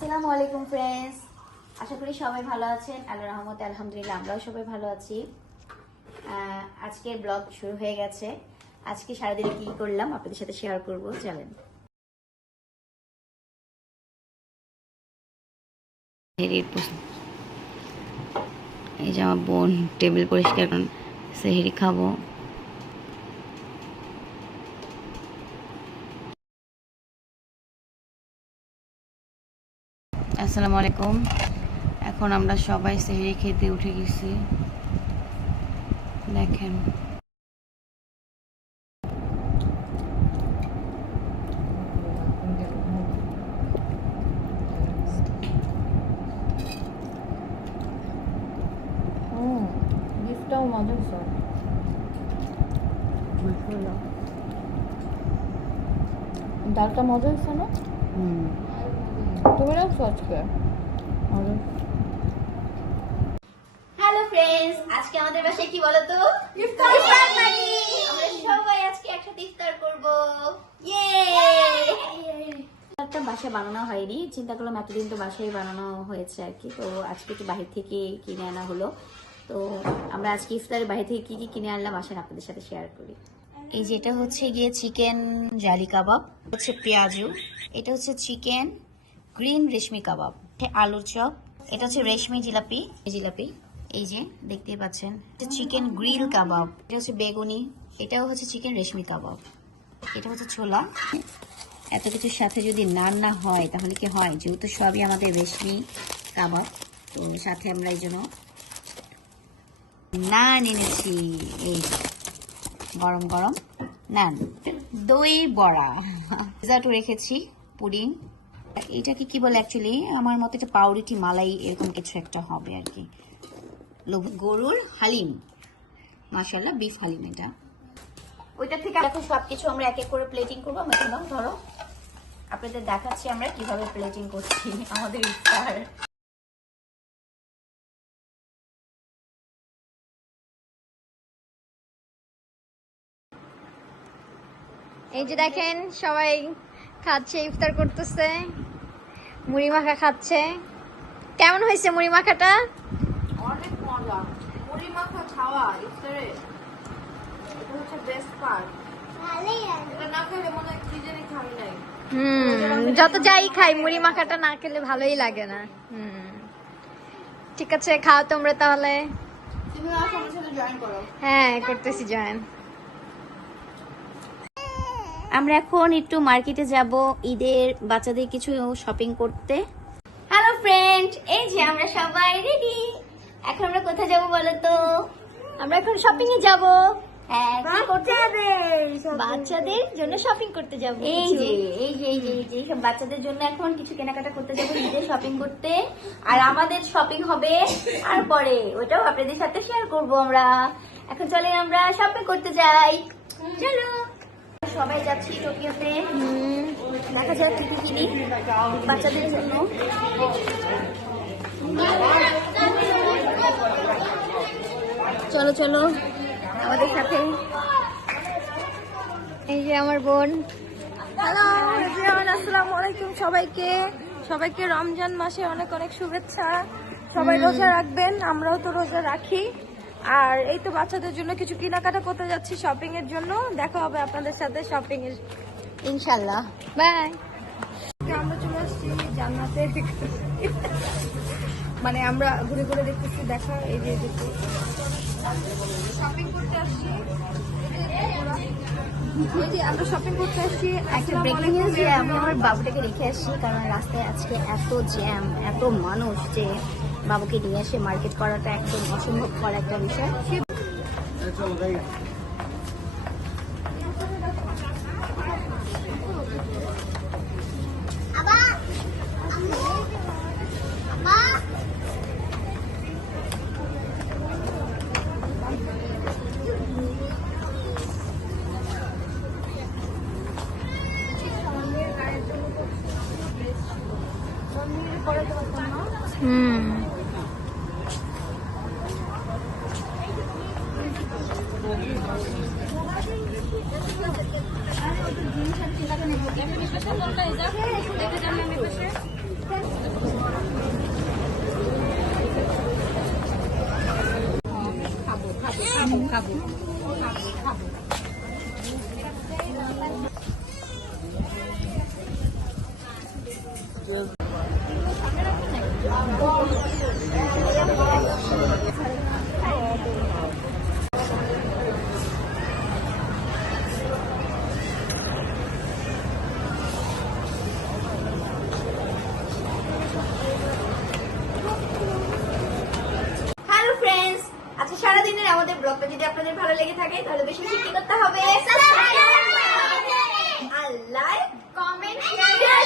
আসসালামু আলাইকুম ফ্রেন্ডস, আশা করি সবাই ভালো আছেন। আল্লাহর রহমতে আলহামদুলিল্লাহ আমরাও সবাই ভালো আছি। আজকের ব্লগ শুরু হয়ে গেছে। আজকে সারাদিনে কি করলাম আপনাদের সাথে শেয়ার করব, চলেন। এই যে আমার বোন টেবিল পরিষ্কার করেন, সেহরি খাবো। আসসালামু আলাইকুম। এখন আমরা সবাই সেহরি খেতে উঠে গেছি, দেখেন। বিফটাও মজা হয়েছে। ডালটা মজা হয়েছে না? তুমি রাখছো আজকে? হ্যালো ফ্রেন্ডস, আজকে আমাদের বাসায় কি বলতো, ইফতার পার্টি। আমরা সবাই আজকে একসাথে ইফতার করব। ইয়ে! একটা বাসায় বানানো হয়নি, চিন্তা করলাম এতদিন তো বাসায় বানানো হয়েছে আর কি, তো আজকে একটু বাইরে থেকে কিনে আনা হলো। তো আমরা আজকে ইফতারের বাইরে থেকে কি কি কিনে আনলাম আসেন আপনাদের সাথে শেয়ার করি। এই যে এটা হচ্ছে গিয়ে চিকেন জালি কাবাব, হচ্ছে পেঁয়াজু, এটা হচ্ছে চিকেন গ্রিন রেশমি কাবাব, আলুর চপ, এটা হচ্ছে রেশমি জিলাপি, এই যে দেখতেই পাচ্ছেন, চিকেন গ্রিল কাবাব, এটা হচ্ছে বেগুনি, এটাও হচ্ছে চিকেন রেশমি কাবাব, এটা হচ্ছে ছোলা। এত কিছুর সাথে যদি নান না হয় তাহলে কি হয়, যেহেতু সবই আমাদের রেশমি কাবাব, তো সাথে আমরা এই জন্য নান এনেছি। এই গরম গরম নান, দই বড়া, ডেজার্টও রেখেছি, পুডিং। এইটাকে কি বলে অ্যাকচুয়ালি, আমার মতে এটা পাউরুটি মালাই এরকম কিছু একটা হবে আর কি। গরুর হালিম, মাশাআল্লাহ বিফ হালিম এটা। ওইটা থেকে এখন সবকিছু আমরা এক এক করে প্লেটিং করবো। আমরা ধরো আপনাদের দেখাচ্ছি আমরা কিভাবে প্লেটিং করছি আমাদের ইফতার। এই যে দেখেন সবাই খাচ্ছে, ইফতার করতেছে, মুড়ি মাখা খাচ্ছে। কেমন হয়েছে মুড়ি মাখাটা? অনেক মজা। মুড়ি মাখা খাওয়া ইফতারে এটা হচ্ছে বেস্ট পার্ট। এটা না খেলে মনে হয় কি জানি খাই নাই। যত যাই খাই মুড়ি মাখাটা না খেলে ভালোই লাগে না। ঠিক আছে, খাও তোমরা তাহলে। তুমি আমার সাথে জয়েন করো। হ্যাঁ, করতেছি জয়েন। আমরা এখন একটু মার্কেটে যাব ঈদের বাচ্চাদের কিছু শপিং করতে। হ্যালো ফ্রেন্ড, এই যে আমরা সবাই রেডি। এখন আমরা কোথায় যাব বলো তো? আমরা এখন শপিং এ যাব। হ্যাঁ, কি করতে যাবে? বাচ্চাদের জন্য শপিং করতে যাব। এই সব বাচ্চাদের জন্য এখন কিছু কেনাকাটা করতে যাবো, ঈদের শপিং করতে। আর আমাদের শপিং হবে আর পরে, ওটাও আপনাদের সাথে শেয়ার করব আমরা। এখন চলেন আমরা শপিং করতে যাই, চলো। সবাই যাচ্ছি টোকিওতে, দেখা যাক কি কি কিনি বাচ্চাদের জন্য। চলো চলো আমাদের সাথে। এই যে আমার বোন। হ্যালো এভরিওয়ান, আসসালামু আলাইকুম সবাইকে। সবাইকে রমজান মাসে অনেক অনেক শুভেচ্ছা। সবাই রোজা রাখবেন, আমরাও তো রোজা রাখি। আর এই তো বাচ্চাদের জন্য কিছু কেনাকাটা করতে যাচ্ছি শপিং এর জন্য। দেখা হবে আপনাদের সাথে শপিং এর ইনশাল্লাহ। বাই। আমরা চলে আসছি জান্নাতে, মানে আমরা ঘুরে ঘুরে দেখতেছি। দেখা এই যে শপিং করতে আসছি, এই যে আমরা শপিং করতে আসছি। একটা ব্রেকিং নিউজ, যে আমি আমার বাবুটাকে রেখে আসছি, কারণ রাস্তায় আজকে এত জ্যাম, এত মানুষ, যে বাবুকে নিয়ে এসে মার্কেট করাটা একদম অসম্ভব করা একটা বিষয়। খাবো। হ্যালো ফ্রেন্ডস, আজকে সারাদিনের আমাদের ব্লগটা যদি আপনাদের ভালো লেগে থাকে তাহলে বেশি বেশি কি করতে হবে? Like, comment, share